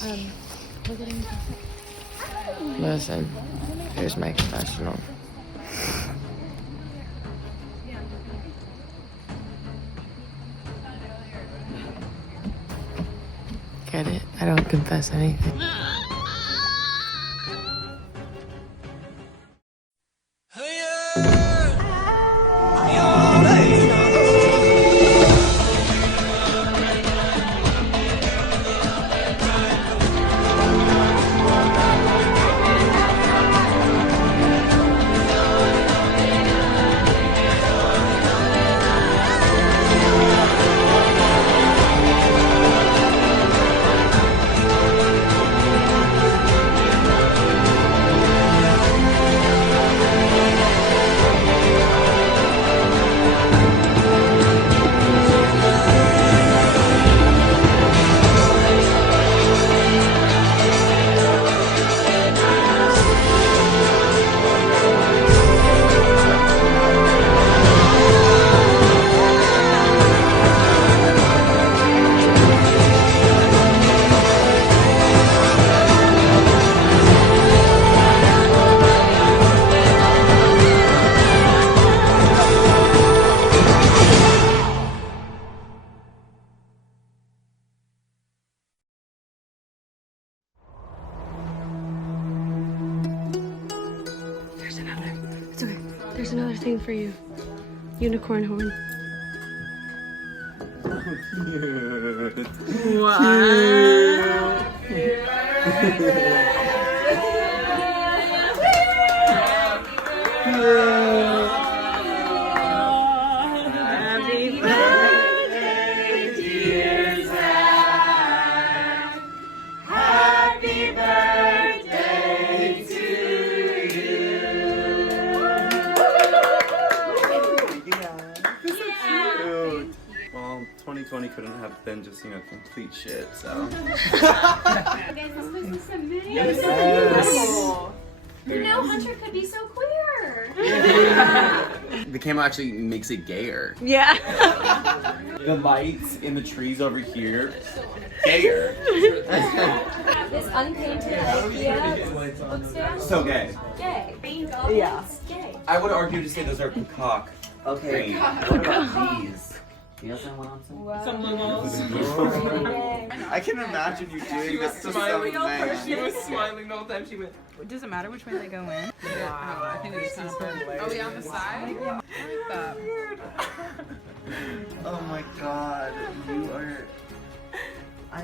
We're getting. Listen, here's my confessional. Get it? I don't confess anything. There's another thing for you. Unicorn horn. Happy birthday, dear Zach. Happy birthday to Cute. Well, 2020 couldn't have been just, complete shit, so. Guys, this was amazing. Yes. You know, Hunter could be so queer. The camera actually makes it gayer. Yeah. The lights in the trees over here, gayer. This unpainted IKEA bookstand. So gay. Gay. Green goblins. Yeah. Gay. I would argue to say those are peacock. Okay, Green. what about these? You guys know what I'm saying? I can imagine you doing this to some man. She was smiling the whole time. She went, does it matter which way they go in? Wow. I think we just kind of Are we on the side? I like that. Oh my god, you are... I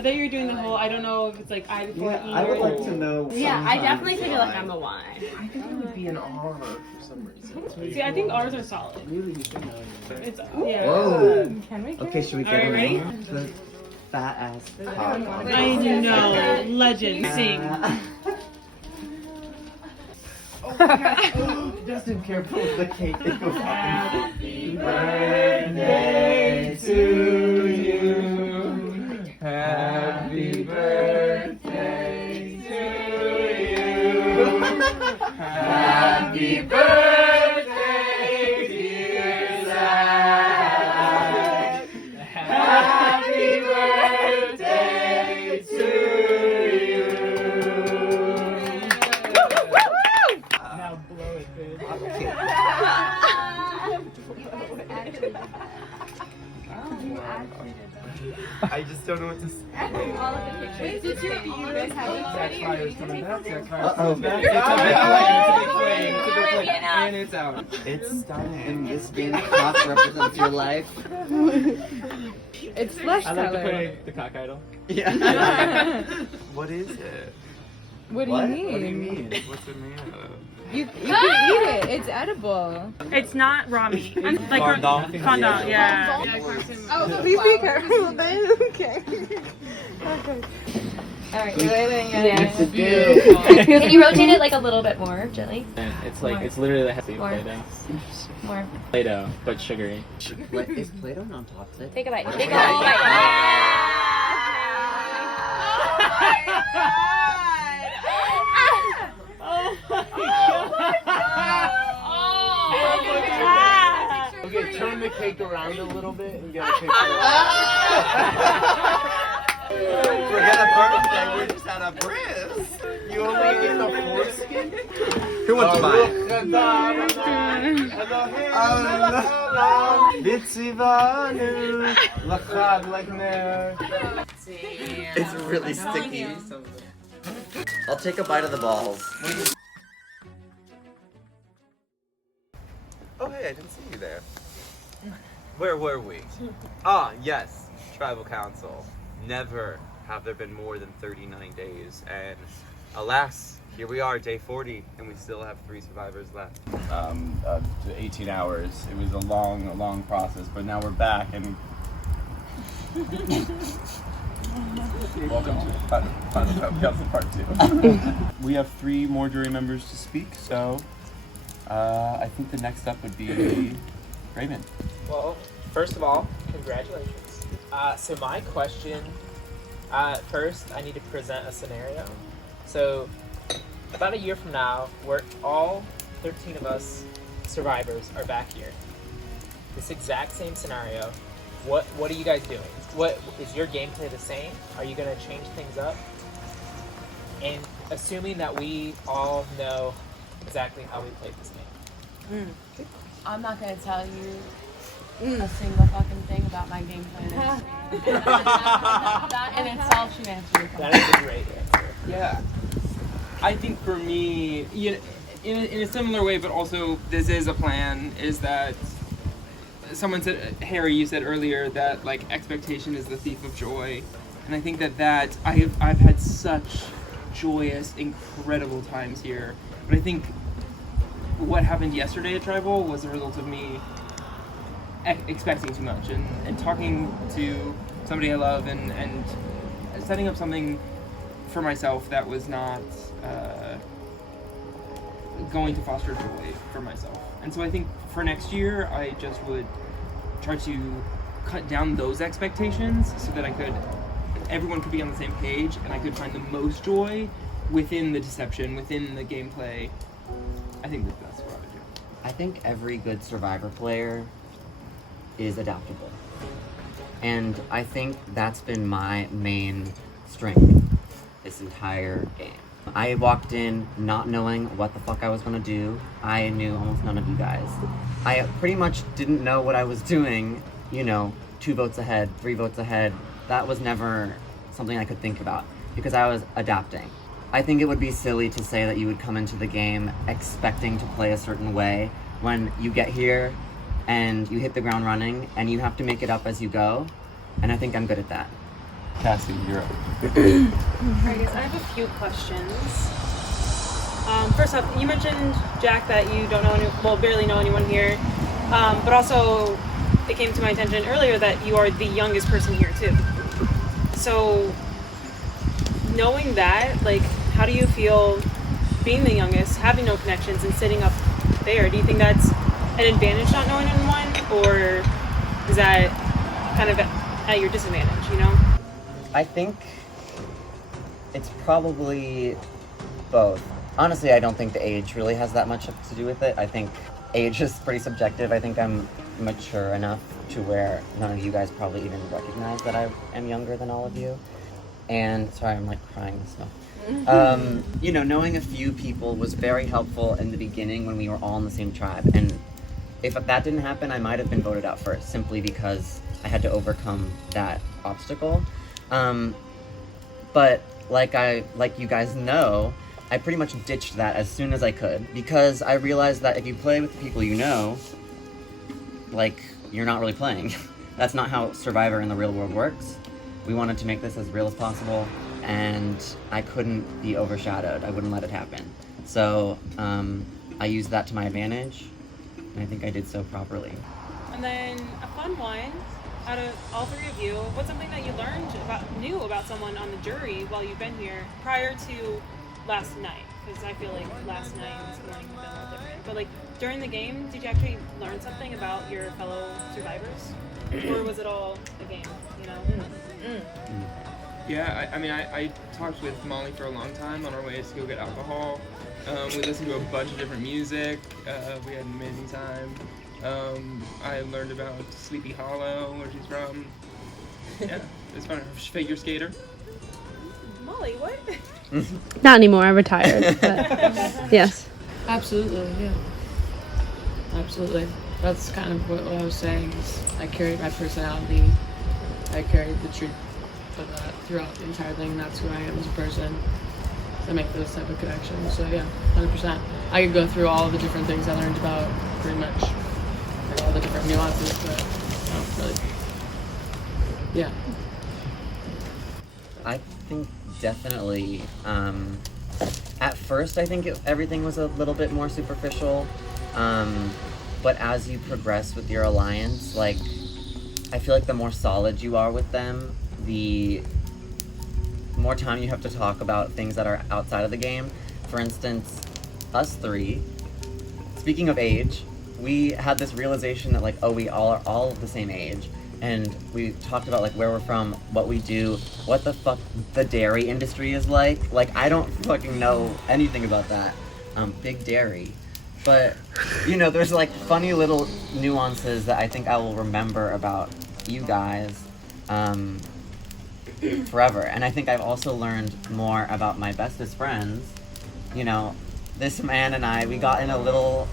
thought you were doing the whole, I don't know if it's like I before E. I would like to know. Yeah, I definitely feel like I'm a Y. I think it would be an R for some reason. See, I think ours are solid. Really, you should know. It's, yeah. Whoa. Can we? Okay, should we get Alright, ready? the fat ass cock? I know. Legend. Sing. Justin, careful with the cake. It goes Happy birthday to you. Happy birthday to you. Happy birthday, dear Zach. Happy birthday to you. Now blow it, bitch. I just don't know what to say. Wait, did you guys have coming back. And it's out. It's stunning. And this being the cock represents your life. It's flesh color. I like to play the cock idol. Yeah. What is it? What do you mean? What do you mean? What's it made of? You can eat it. It's edible. It's not raw meat. Like Fondant? fondant, yeah. Oh, please be careful then. Okay. Okay. Alright, It's a Can you rotate it like a little bit more, gently? It's like, it's literally the heavy More. Play-Doh. More. Play-Doh, but sugary. Is Play-Doh non-toxic? Take a bite. Take a bite. Okay, turn the cake around a little bit and get a picture. Forget a birthday, we're just at a bris. You only ate the foreskin? Who wants to buy it? It's really sticky. I'll take a bite of the balls. Oh hey, I didn't see you there. Where were we? Ah, yes, Tribal Council. Never have there been more than 39 days, and alas, here we are, day 40, and we still have 3 survivors left. 18 hours. It was a long process, but now we're back and welcome to Final Council Part 2. We have 3 more jury members to speak, so I think the next up would be Raymond. Well, first of all, congratulations. So my question, first I need to present a scenario. So about a year from now, we're all 13 of us survivors are back here. This exact same scenario. What are you guys doing? What is your gameplay the same? Are you gonna change things up? And assuming that we all know exactly how we play this game. I'm not gonna tell you a single fucking thing about my gameplay. That in itself should answer your question. That is a great answer. Yeah. I think for me, you know, in a similar way, but also this is a plan, is that someone said, Harry, you said earlier that like expectation is the thief of joy. And I think that I've had such joyous, incredible times here. But I think what happened yesterday at Tribal was a result of me expecting too much and talking to somebody I love and setting up something for myself that was not going to foster joy for myself. And so I think for next year, I just would try to cut down those expectations so that everyone could be on the same page and I could find the most joy within the deception, within the gameplay. I think that's what I would do. I think every good Survivor player is adaptable. And I think that's been my main strength this entire game. I walked in not knowing what the fuck I was gonna do. I knew almost none of you guys. I pretty much didn't know what I was doing, 2 votes ahead, 3 votes ahead. That was never something I could think about because I was adapting. I think it would be silly to say that you would come into the game expecting to play a certain way when you get here and you hit the ground running and you have to make it up as you go. And I think I'm good at that. Cassie, you're up. Alright guys, I have a few questions. First off, you mentioned, Jack, that you don't know barely know anyone here. But also, it came to my attention earlier that you are the youngest person here too. So, knowing that, like, how do you feel being the youngest, having no connections, and sitting up there? Do you think that's an advantage not knowing anyone, or is that kind of at your disadvantage, I think it's probably both. Honestly, I don't think the age really has that much to do with it. I think age is pretty subjective. I think I'm mature enough to where none of you guys probably even recognize that I am younger than all of you. And sorry, I'm like crying and stuff. Knowing a few people was very helpful in the beginning when we were all in the same tribe. And if that didn't happen, I might have been voted out first simply because I had to overcome that obstacle. But like you guys know, I pretty much ditched that as soon as I could because I realized that if you play with the people you know, like, you're not really playing. That's not how Survivor in the real world works. We wanted to make this as real as possible, and I couldn't be overshadowed. I wouldn't let it happen. So I used that to my advantage, and I think I did so properly. And then a fun one, out of all 3 of you, what's something that you knew about someone on the jury while you've been here prior to last night? Because I feel like last night was going to be a little different. But like during the game, did you actually learn something about your fellow survivors? Or was it all a game, Yeah, I talked with Molly for a long time on our way to go get alcohol. We listened to a bunch of different music. We had an amazing time. I learned about Sleepy Hollow, where she's from. Yeah, it's fun. Figure skater. Molly, what? Not anymore. I retired. But yes. Absolutely, yeah. Absolutely. That's kind of what I was saying. Is I carried my personality. I carried the truth of that throughout the entire thing. That's who I am as a person. I make those type of connections. So yeah, 100%. I could go through all the different things I learned about pretty much, like all the different nuances, but really, yeah. I think definitely. At first, I think everything was a little bit more superficial, but as you progress with your alliance, like, I feel like the more solid you are with them, the more time you have to talk about things that are outside of the game. For instance, us three, speaking of age, we had this realization that, like, oh, we all are all the same age. And we talked about, like, where we're from, what we do, what the fuck the dairy industry is like. Like, I don't fucking know anything about that. Big dairy. But, you know, there's, like, funny little nuances that I think I will remember about you guys forever. And I think I've also learned more about my bestest friends. You know, this man and I, we got in a little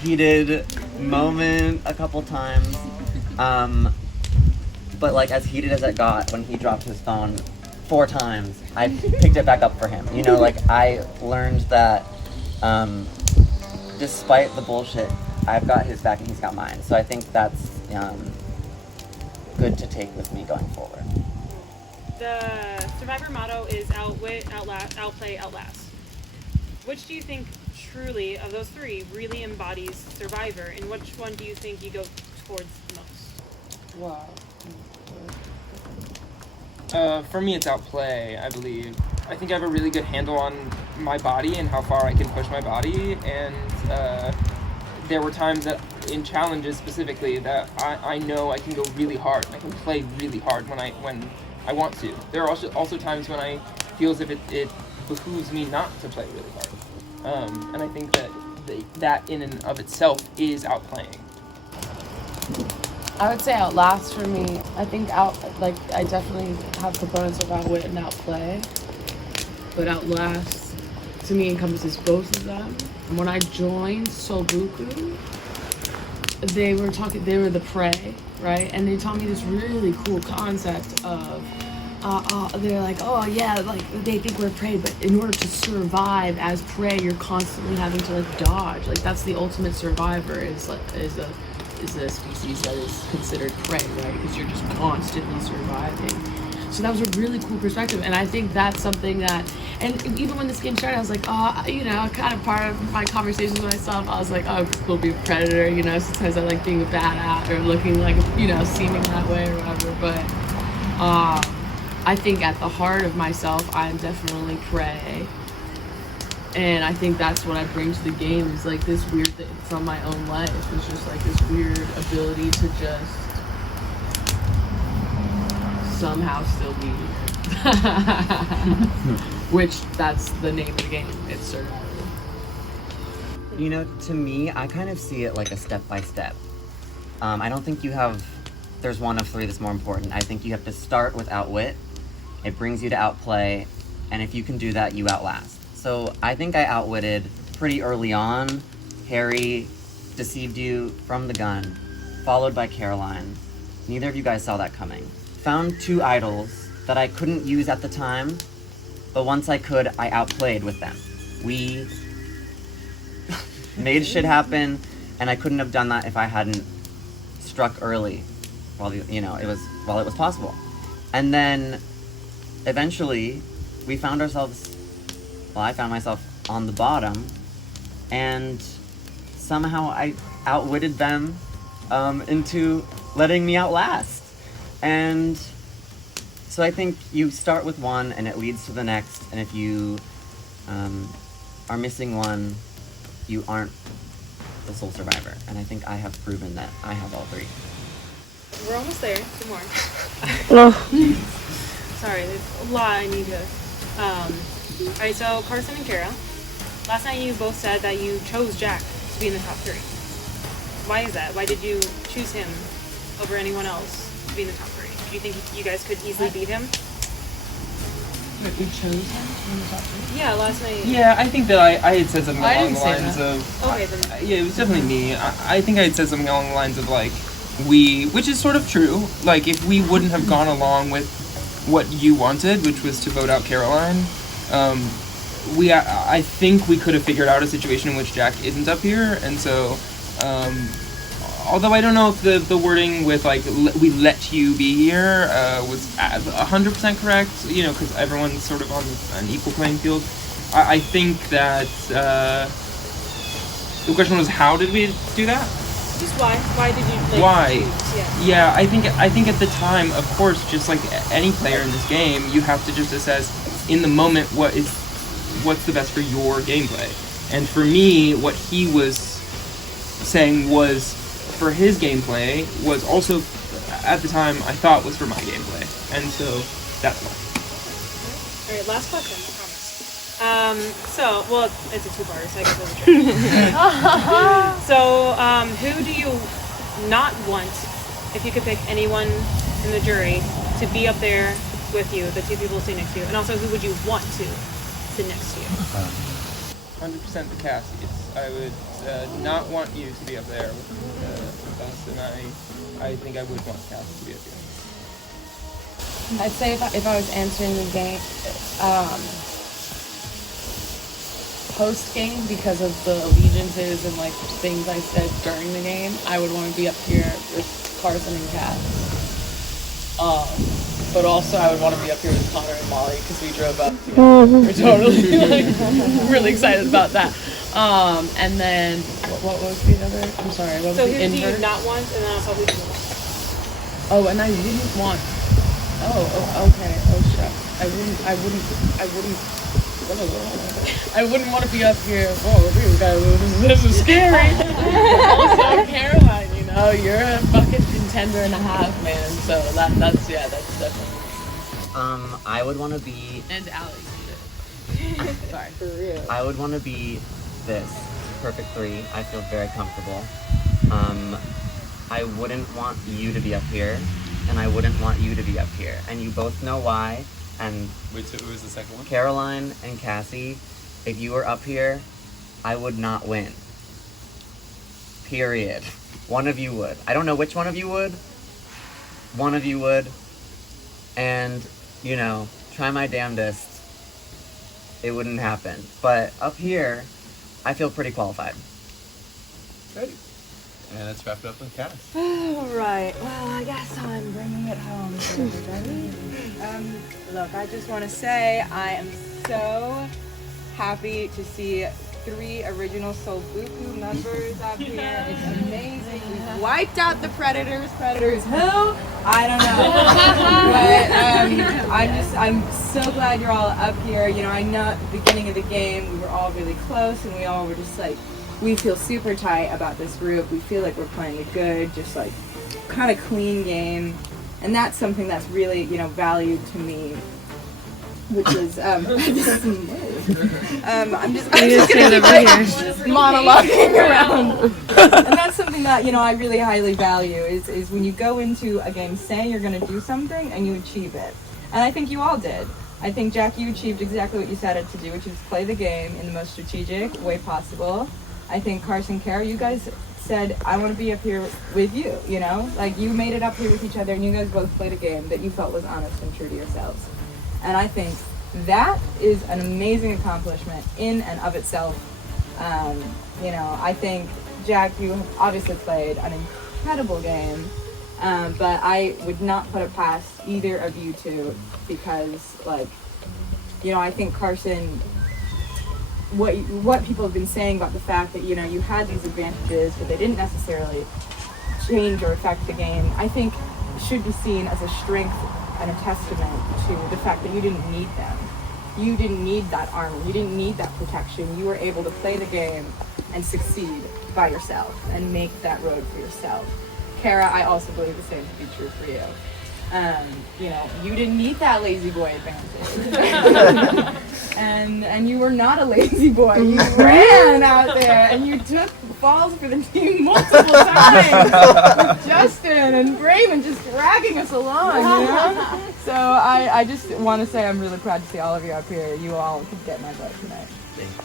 heated moment a couple times. But, like, as heated as it got when he dropped his phone 4 times, I picked it back up for him. You know, like, I learned that despite the bullshit, I've got his back and he's got mine. So I think that's good to take with me going forward. The Survivor motto is outwit, outplay, outlast. Which do you think truly, of those 3, really embodies Survivor, and which one do you think you go towards the most? Wow. For me, it's outplay, I believe. I think I have a really good handle on my body and how far I can push my body, and there were times that, in challenges specifically, that I know I can go really hard. I can play really hard when I want to. There are also times when I feel as if it behooves me not to play really hard. And I think that in and of itself is outplaying. I would say outlast for me. I think I definitely have components of outwit and outplay, but outlast to me encompasses both of them. And when I joined Solbuku, they were the prey, right? And they taught me this really cool concept of they're like, oh yeah, like they think we're prey, but in order to survive as prey, you're constantly having to like dodge. Like that's the ultimate survivor is a species that is considered prey, right? Because you're just constantly surviving. So that was a really cool perspective, and I think that's something that, and even when this game started, I was like, kind of part of my conversations with myself, I was like, oh, it's cool to be a predator, you know, sometimes I like being a badass or looking like, you know, seeming that way or whatever, but I think at the heart of myself, I'm definitely prey. And I think that's what I bring to the game is like this weird thing from my own life. It's just like this weird ability to just somehow still be which that's the name of the game. It's survival. You know, to me, I kind of see it like a step-by-step. I don't think there's one of 3 that's more important. I think you have to start with outwit. It brings you to outplay. And if you can do that, you outlast. So I think I outwitted pretty early on. Harry deceived you from the gun, followed by Caroline. Neither of you guys saw that coming. Found 2 idols that I couldn't use at the time, but once I could, I outplayed with them. We made shit happen, and I couldn't have done that if I hadn't struck early, while it was possible. And then, eventually, I found myself on the bottom, and somehow I outwitted them into letting me outlast. And so I think you start with one and it leads to the next, and if you are missing one, you aren't the sole survivor. And I think I have proven that I have all 3. We're almost there. 2 more. Oh. Sorry, there's a lot I need to... Alright, so Carson and Kara, last night you both said that you chose Jack to be in the top 3. Why is that? Why did you choose him over anyone else to be in the top 3? Do you think you guys could easily beat him? We chose him to win the top 3? Yeah, last night. Yeah, I think that I had said something I along didn't the say lines that. of. Okay, then. Yeah, it was definitely me. I think I had said something along the lines of like, which is sort of true. Like, if we wouldn't have gone along with what you wanted, which was to vote out Caroline, I think we could have figured out a situation in which Jack isn't up here, and so. Although I don't know if the wording with like we let you be here was 100% correct, you know, because everyone's sort of on an equal playing field. I think that the question was, how did we do that? Just why? Why did you? Like, Why? choose? Yeah, I think at the time, of course, just like any player in this game, you have to just assess in the moment what's the best for your gameplay. And for me, what he was saying was for his gameplay was also at the time I thought was for my gameplay, and so that's why. All right, last question. I promise. Well, it's a two-parter, so I guess that's a So, who do you not want, if you could pick anyone in the jury, to be up there with you, the two people sitting next to you, and also who would you want to sit next to you? 100% the Cassies. I would not want you to be up there with us, and I think I would want Cassie to be up here. I'd say if I was answering the game, post-game, because of the allegiances and like things I said during the game, I would want to be up here with Carson and Cass. But also I would want to be up here with Connor and Molly because we drove up together. We're totally like really excited about that. And then what was the other? I'm sorry. What was So the who do you invert? not want, and then also who do you want? Oh, and I wouldn't want. Oh, okay. Oh shit. I wouldn't want to be up here. Whoa, this is scary. Also, Caroline, you know, you're a fucking contender and a half, man. So that's definitely. I would want to be. And Alex. Sorry. For real. I would want to be this perfect 3. I feel very comfortable. I wouldn't want you to be up here, and I wouldn't want you to be up here, and you both know why. And wait, so who was the second one? Caroline and Cassie, if you were up here, I would not win. Period. One of you would. I don't know which one of you would. One of you would. And, you know, try my damnedest. It wouldn't happen. But up here, I feel pretty qualified. Great. And let's wrap it up with Cass. All right. Well, I guess I'm bringing it home to everybody. Look, I just want to say I am so happy to see 3 original Soul Buku members up here. It's amazing. We wiped out the Predators. Predators who? I don't know. But I'm so glad you're all up here. You know, I know at the beginning of the game we were all really close and we all were just like, we feel super tight about this group. We feel like we're playing a good, just like kind of clean game. And that's something that's really, you know, valued to me. Which is, I'm just gonna be monologuing around. And that's something that, you know, I really highly value is when you go into a game saying you're gonna do something and you achieve it. And I think you all did. I think, Jack, you achieved exactly what you set it to do, which is play the game in the most strategic way possible. I think Carson, Kara, you guys said, I want to be up here with you, you know? Like, you made it up here with each other, and you guys both played a game that you felt was honest and true to yourselves. And I think that is an amazing accomplishment in and of itself. You know, I think, Jack, you have obviously played an incredible game, but I would not put it past either of you two because, like, you know, I think Carson... What people have been saying about the fact that, you know, you had these advantages, but they didn't necessarily change or affect the game, I think should be seen as a strength and a testament to the fact that you didn't need them. You didn't need that armor. You didn't need that protection. You were able to play the game and succeed by yourself and make that road for yourself. Kara, I also believe the same to be true for you. You know, you didn't need that lazy boy advantage. and you were not a lazy boy. You ran out there and you took balls for the team multiple times with Justin and Brayman just dragging us along, you know? So I just want to say I'm really proud to see all of you up here. You all could get my butt tonight. Thank you.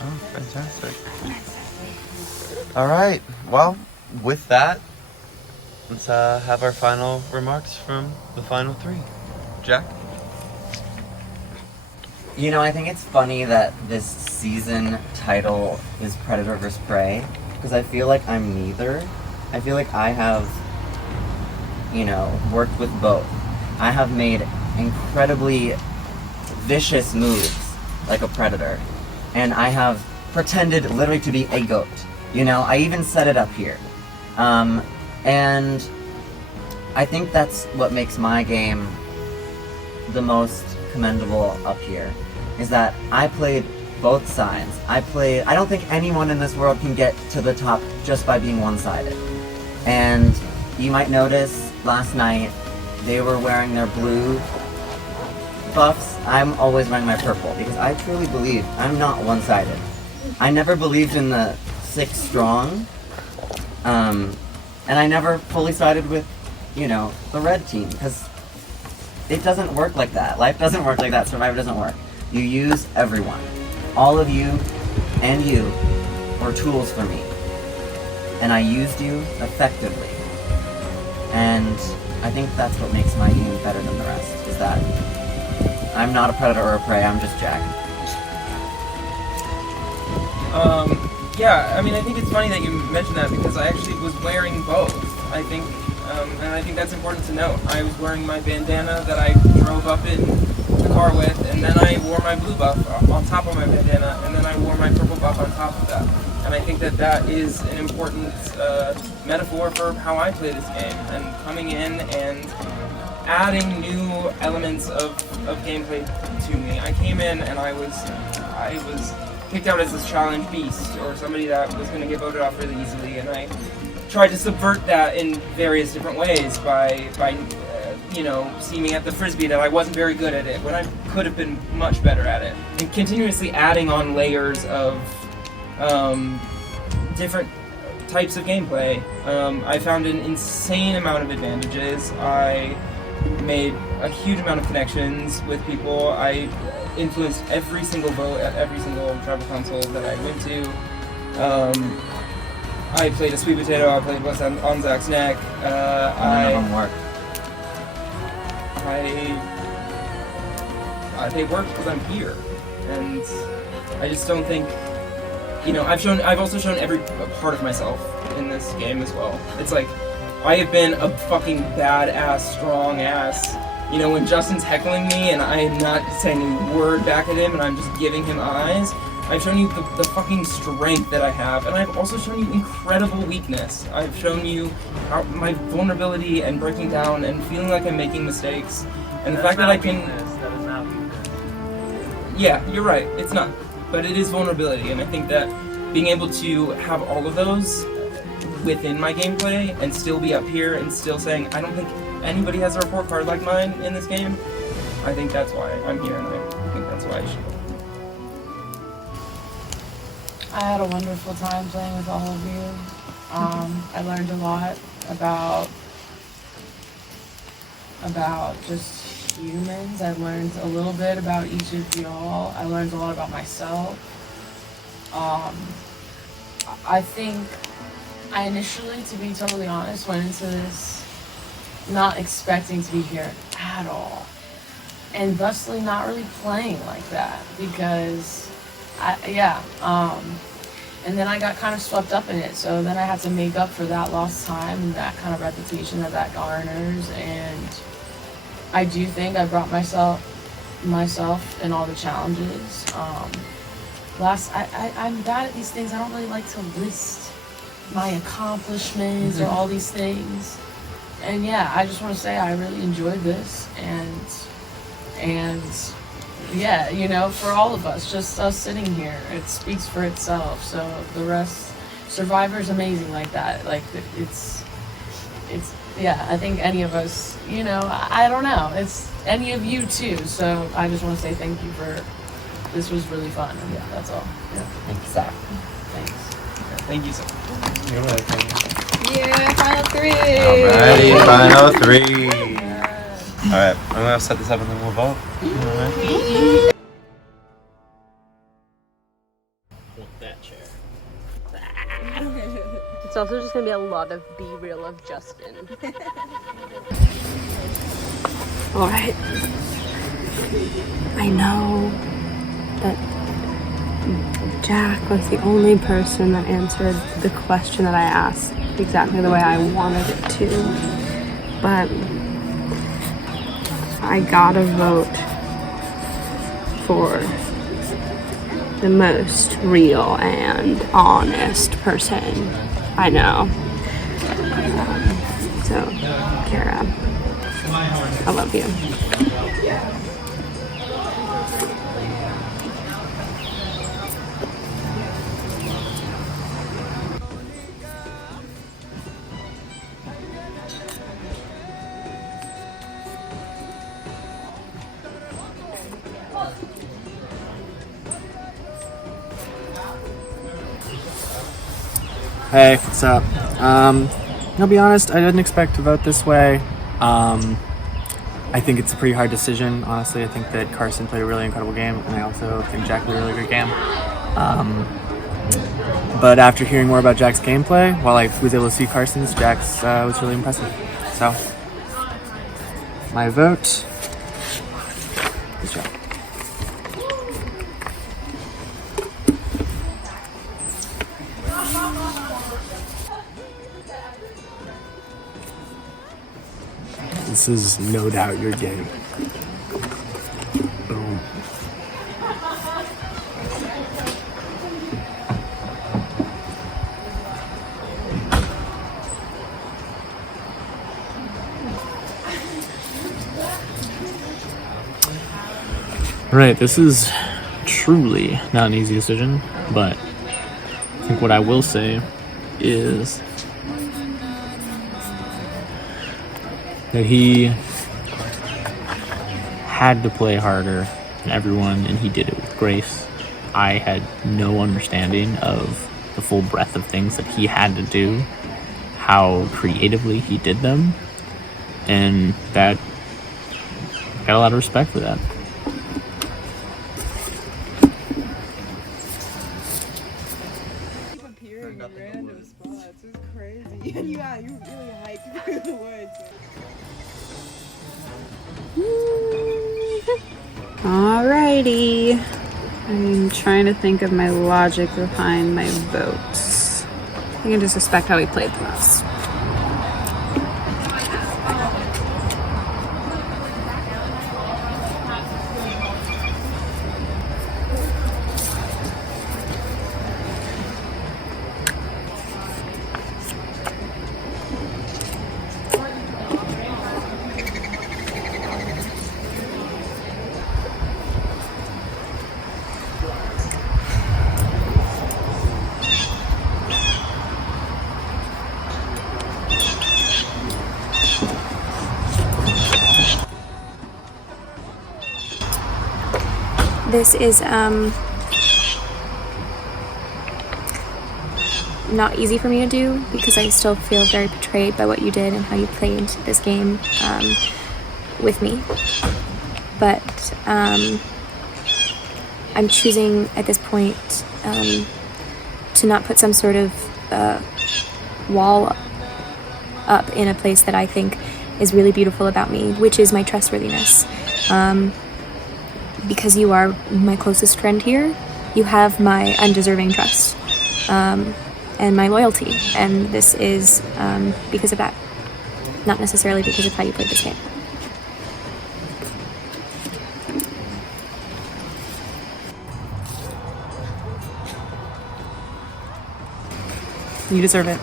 Oh, fantastic. All right. Well, with that, let's have our final remarks from the final three. Jack? You know, I think it's funny that this season title is Predator vs. Prey, because I feel like I'm neither. I feel like I have, you know, worked with both. I have made incredibly vicious moves like a predator, and I have pretended literally to be a goat. You know, I even set it up here. And I think that's what makes my game the most commendable up here, is that I played both sides. I don't think anyone in this world can get to the top just by being one-sided. And you might notice last night they were wearing their blue buffs. I'm always wearing my purple because I truly believe I'm not one-sided. I never believed in the 6 strong, and I never fully sided with, you know, the red team, because it doesn't work like that. Life doesn't work like that. Survivor doesn't work. You use everyone. All of you and you were tools for me. And I used you effectively. And I think that's what makes my game better than the rest, is that I'm not a predator or a prey, I'm just Jack. Yeah, I mean, I think it's funny that you mentioned that because I actually was wearing both. I think, and I think that's important to note. I was wearing my bandana that I drove up in the car with, and then I wore my blue buff on top of my bandana, and then I wore my purple buff on top of that. And I think that that is an important metaphor for how I play this game, and coming in and adding new elements of gameplay to me. I came in and I was picked out as this challenge beast, or somebody that was going to get voted off really easily, and I tried to subvert that in various different ways by you know, seeming at the frisbee that I wasn't very good at it when I could have been much better at it, and continuously adding on layers of different types of gameplay. I found an insane amount of advantages. I made a huge amount of connections with people. I influenced every single vote at every single tribal council that I went to. I played a sweet potato. I played what's on Zach's neck. None of them work. They worked because I'm here, and I just don't think, you know, I've also shown every part of myself in this game as well. It's like, I have been a fucking badass, strong ass. You know, when Justin's heckling me and I am not saying a word back at him and I'm just giving him eyes, I've shown you the fucking strength that I have, and I've also shown you incredible weakness. I've shown you my vulnerability and breaking down and feeling like I'm making mistakes. And the fact that I can... That is not weakness. Yeah, you're right, it's not. But it is vulnerability, and I think that being able to have all of those within my gameplay and still be up here and still saying, I don't think anybody has a report card like mine in this game, I think that's why I'm here, and I think that's why I should. I had a wonderful time playing with all of you. I learned a lot about just humans. I learned a little bit about each of y'all. I learned a lot about myself. I think I initially, to be totally honest, went into this not expecting to be here at all, and thusly not really playing like that, because and then I got kind of swept up in it, so then I had to make up for that lost time and that kind of reputation that garners. And I do think I brought myself in all the challenges. I'm bad at these things. I don't really like to list my accomplishments or all these things. And yeah, I just want to say I really enjoyed this, and yeah, you know, for all of us, just us sitting here, it speaks for itself. So the rest, Survivor's amazing like that. Like it's yeah, I think any of us, you know, I don't know, it's any of you too. So I just want to say thank you for this was really fun. And yeah, that's all. Yeah. Exactly. Thanks. Thank you so much. You're welcome. Yeah, final three. Alrighty, final three. Alright, I'm gonna set this up and then we'll vote. Alright. That chair. It's also just gonna be a lot of Be Real of Justin. Alright. I know that Jack was the only person that answered the question that I asked exactly the way I wanted it to. But I gotta vote for the most real and honest person I know. So, Kara, I love you. Hey, what's up? I'll be honest, I didn't expect to vote this way. I think it's a pretty hard decision, honestly. I think that Carson played a really incredible game, and I also think Jack played a really good game. But after hearing more about Jack's gameplay, while I was able to see Carson's, Jack's was really impressive. So, my vote is Jack. This is no doubt your game. Boom. Right, this is truly not an easy decision, but I think what I will say is that he had to play harder than everyone, and he did it with grace. I had no understanding of the full breadth of things that he had to do, how creatively he did them, and that I got a lot of respect for that. Appearing in random spots. It's crazy. And yeah, you really hiked through the woods. Alrighty. I'm trying to think of my logic behind my votes. I can just respect how he played the most. This is not easy for me to do because I still feel very betrayed by what you did and how you played this game with me. But I'm choosing at this point to not put some sort of wall up in a place that I think is really beautiful about me, which is my trustworthiness. Because you are my closest friend here, you have my undeserving trust and my loyalty, and this is because of that, not necessarily because of how you played this game. You deserve it.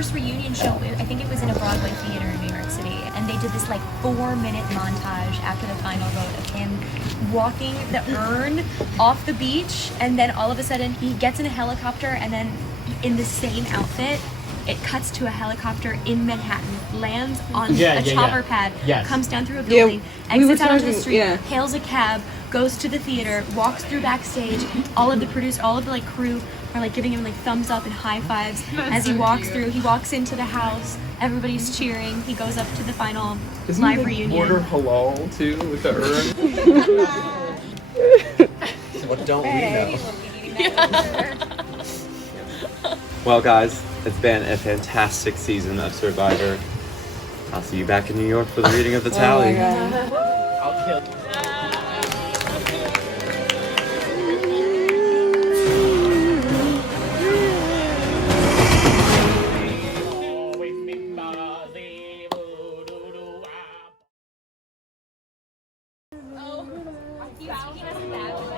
first reunion show, I think it was in a Broadway theater in New York City, and they did this like 4-minute montage after the final vote of him walking the urn off the beach, and then all of a sudden he gets in a helicopter, and then in the same outfit, it cuts to a helicopter in Manhattan, lands on a chopper pad, comes down through a building, exits out onto the street, hails a cab, goes to the theater, walks through backstage. All of the producers, all of the like crew are like giving him like thumbs up and high fives as he walks through. He walks into the house, everybody's cheering. He goes up to the final live reunion. Order halal too with the urn. What don't we know? Well, guys, it's been a fantastic season of Survivor. I'll see you back in New York for the reading of the tally. I'll kill.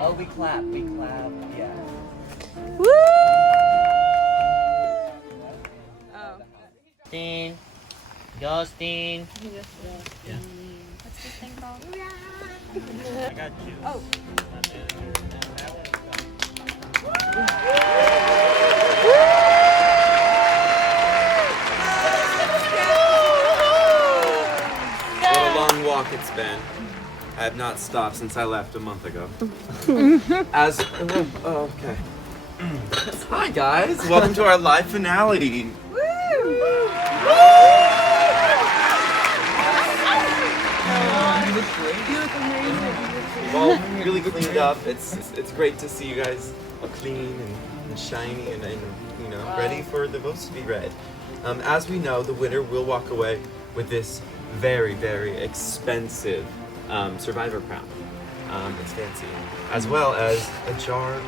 Oh, we clap, yeah. Woo! Justin. Justin. Yeah. What's this thing called? I got you. Oh. What a long walk it's been. I have not stopped since I left a month ago. Okay. Hi guys, welcome to our live finale. Well, really cleaned up. It's great to see you guys all clean and shiny and you know ready for the votes to be read. As we know, the winner will walk away with this very, very expensive Survivor crown. It's fancy, as well as a jar of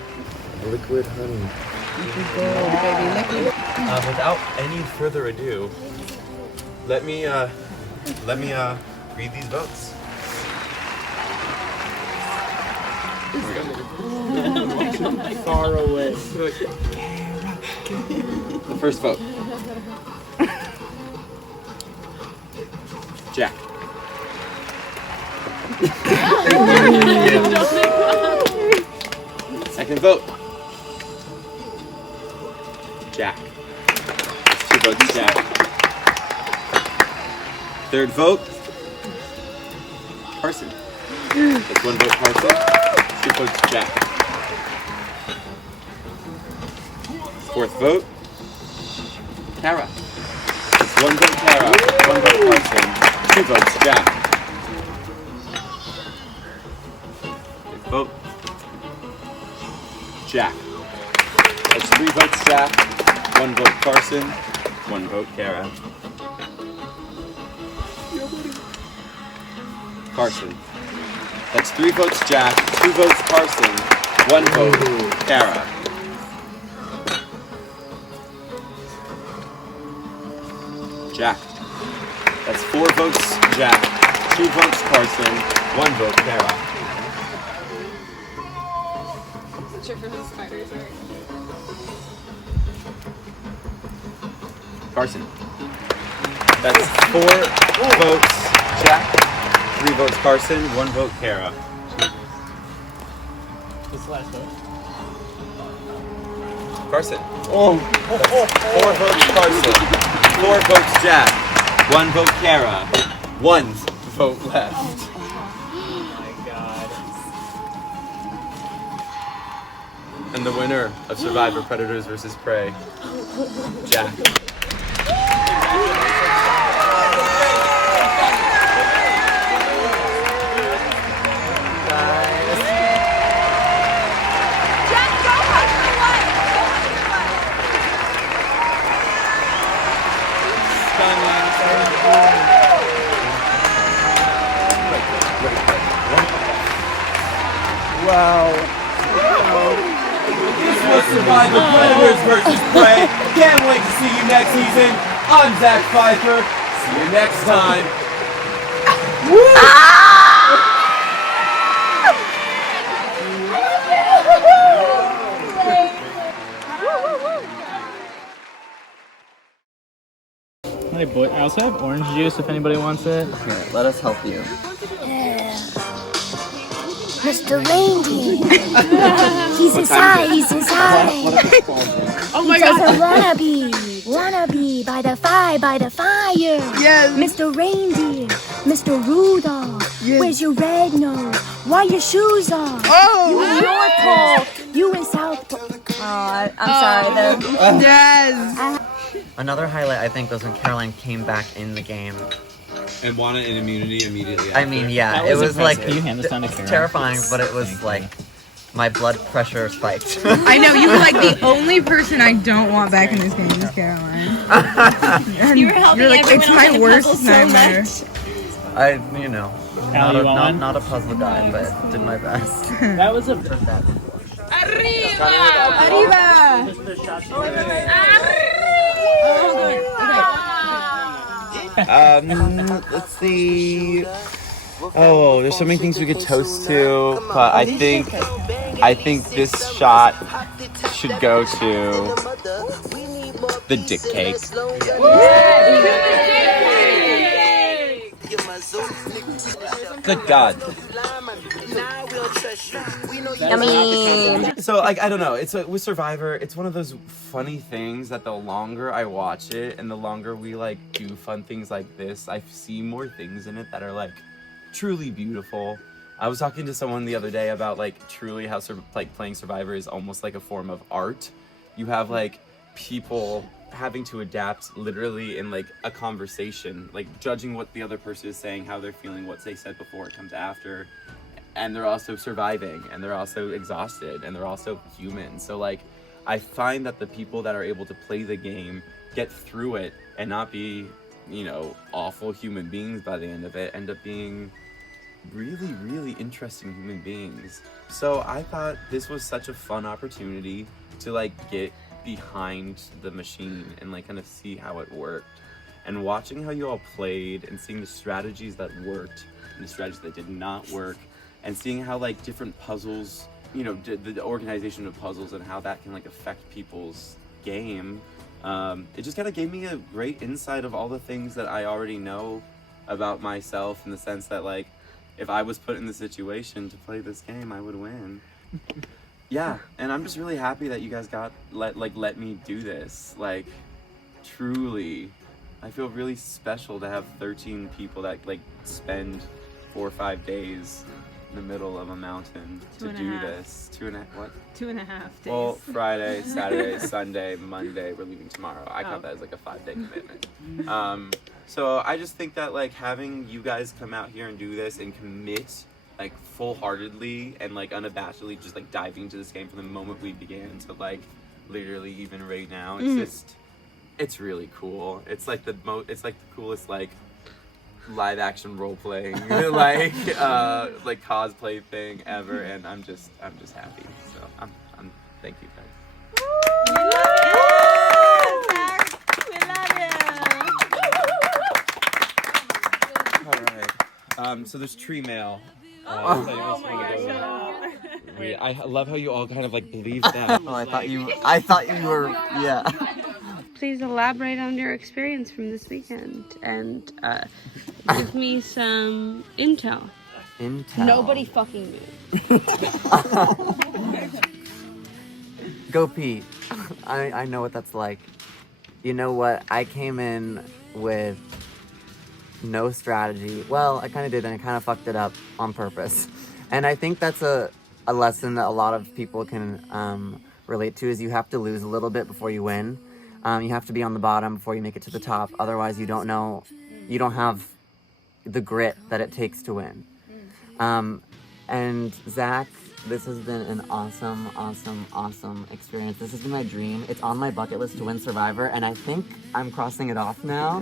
liquid honey. Without any further ado, let me read these votes. Far away. The first vote. Jack. Second vote. Jack. That's 2 votes, Jack. Third vote. Carson. That's 1 vote, Carson. 2 votes, Jack. Fourth vote. Kara. It's 1 vote, Kara. 1 vote, Carson. 2 votes, Jack. Fifth vote. Jack. That's 3 votes, Jack. 1 vote, Carson. 1 vote, Kara. Carson. That's 3 votes, Jack. 2 votes, Carson. 1 vote, Kara. Jack. That's 4 votes, Jack. 2 votes, Carson. 1 vote, Kara. Carson. That's 4 votes, Jack. 3 votes, Carson. 1 vote, Kara. This last vote. Carson. That's 4 votes, Carson. 4 votes, Jack. 1 vote, Kara. 1 vote left. Oh my god. And the winner of Survivor Predators vs. Prey, Jack. Wow. This was Survivor Predators vs. Prey. Can't wait to see you next season. I'm SurFifer. See you next time. Woo! Boy, I also have orange juice if anybody wants it. Here, let us help you. Mr. Reindeer. He's inside, he's inside. Oh my He does God. a wannabe by the fire, Yes. Mr. Reindeer, Mr. Rudolph, where's your red nose? Why your shoes off? Oh. You in North Pole, you in South Pole. Oh, I'm sorry though. Yes. Another highlight I think was when Caroline came back in the game. And wanted an immunity immediately I mean, yeah, it was like Can you hand this down to Caroline? terrifying, but it was like my blood pressure spiked. I know, you were like the only person I don't want back in this game is Caroline. You were helping You're like, everyone it's on my the worst puzzle so nightmare. much. I, you know, Allie, you want one? not a puzzle guy, but did my best. That was a. Arriba! Let's see. Oh, there's so many things we could toast to, but I think this shot should go to the dick cake. Good God. Yummy. So, like, I don't know. It's with SurFifer, it's one of those funny things that the longer I watch it and the longer we like do fun things like this, I see more things in it that are like truly beautiful. I was talking to someone the other day about like truly how playing SurFifer is almost like a form of art. You have like people having to adapt literally in like a conversation, like judging what the other person is saying, how they're feeling, what they said before it comes after. And they're also surviving, and they're also exhausted, and they're also human. So like, I find that the people that are able to play the game, get through it, and not be, you know, awful human beings by the end of it, end up being really, really interesting human beings. So I thought this was such a fun opportunity to like get behind the machine and like kind of see how it worked. And watching how you all played and seeing the strategies that worked and the strategies that did not work, and seeing how like different puzzles, you know, the organization of puzzles and how that can like affect people's game, it just kind of gave me a great insight of all the things that I already know about myself, in the sense that like, if I was put in the situation to play this game, I would win. Yeah, and I'm just really happy that you guys let me do this. Like, truly, I feel really special to have 13 people that like spend 4 or 5 days in the middle of a mountain to do this. 2.5 days. Well, Friday, Saturday, Sunday, Monday, we're leaving tomorrow. I count that as like a 5-day commitment. So I just think that like having you guys come out here and do this and commit like full-heartedly and like unabashedly just like diving into this game from the moment we began to like literally even right now, it's just, it's really cool. It's like the coolest like live action role playing like cosplay thing ever, and I'm just happy. So I'm thank you guys. All right. So there's tree mail. Oh my gosh, shut up. I love how you all kind of like believe that. Oh, I thought you were, yeah. Please elaborate on your experience from this weekend and give me some intel. Intel. Nobody fucking knew. Go Pete. I know what that's like. You know what? I came in with no strategy. Well, I kind of did, and I kind of fucked it up on purpose. And I think that's a lesson that a lot of people can relate to, is you have to lose a little bit before you win. You have to be on the bottom before you make it to the top. Otherwise, you don't have the grit that it takes to win. And Zach, this has been an awesome, awesome, awesome experience. This has been my dream. It's on my bucket list to win SurFiver, and I think I'm crossing it off now.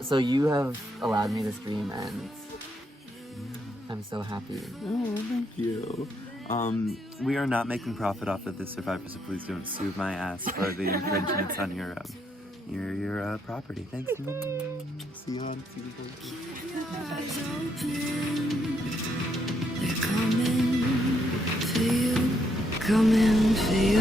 So you have allowed me this dream, and I'm so happy. Oh, thank you. We are not making profit off of this SurFiver, so please don't sue my ass for the infringements on your property. Thanks. See you on season 2. Coming for you.